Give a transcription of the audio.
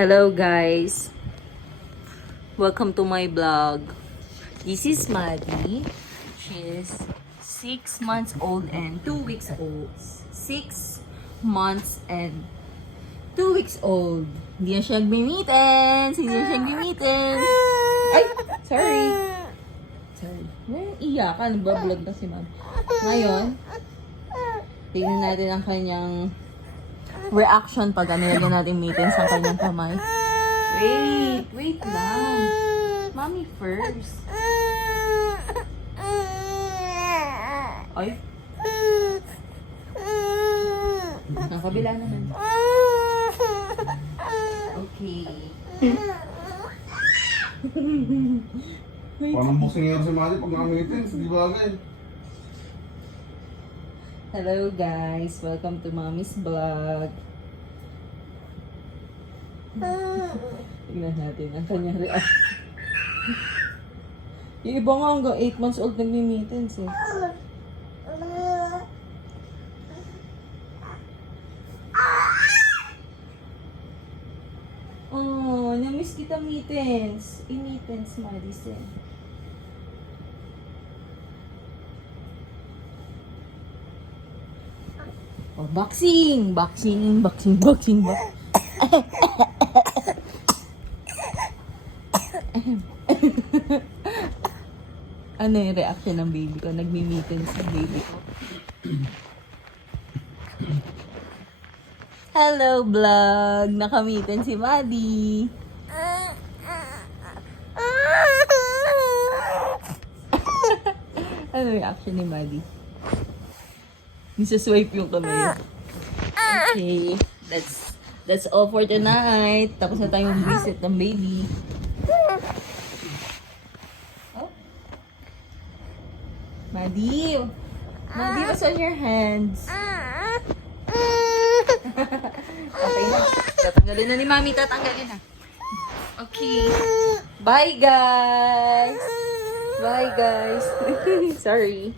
Hello guys, welcome to my vlog. This is Maddie. She is 6 months old and 2 weeks old. 6 months and 2 weeks old. Hindi na siya nagmimittens. Hindi na siya nagmimittens. Ay, sorry. May iyakan, nagbablog na si ma'am. Ngayon, tingnan natin ang kanyang reaction pag nilagyan natin mittens ang kanyang kamay. Wait lang. Mommy first. Ay. Ang kabila naman. Okay. Parang boxing si Madi pag nakamitin, di bagay. Hello guys, welcome to Mommy's Vlog. Tignan natin ang kanyang reaction. Yung iba nga hanggang 8 months old nagmi-mittens eh. Oh, namiss kita mittens. I-mittens, Madison. Oh, boxing! Ano yung reaction ng baby ko? Nagmi-mittens sa baby ko. Hello, vlog! Nakamitten si Maddie. Ano yung reaction ni Maddie? Nisaswipe yung kamay. Okay, that's all for tonight. Tapos na tayong visit ng baby. Oh. Maddie, what's on your hands? Okay na. Tatanggalin na ni Mami, tatanggalin na. Okay. Bye guys. Sorry.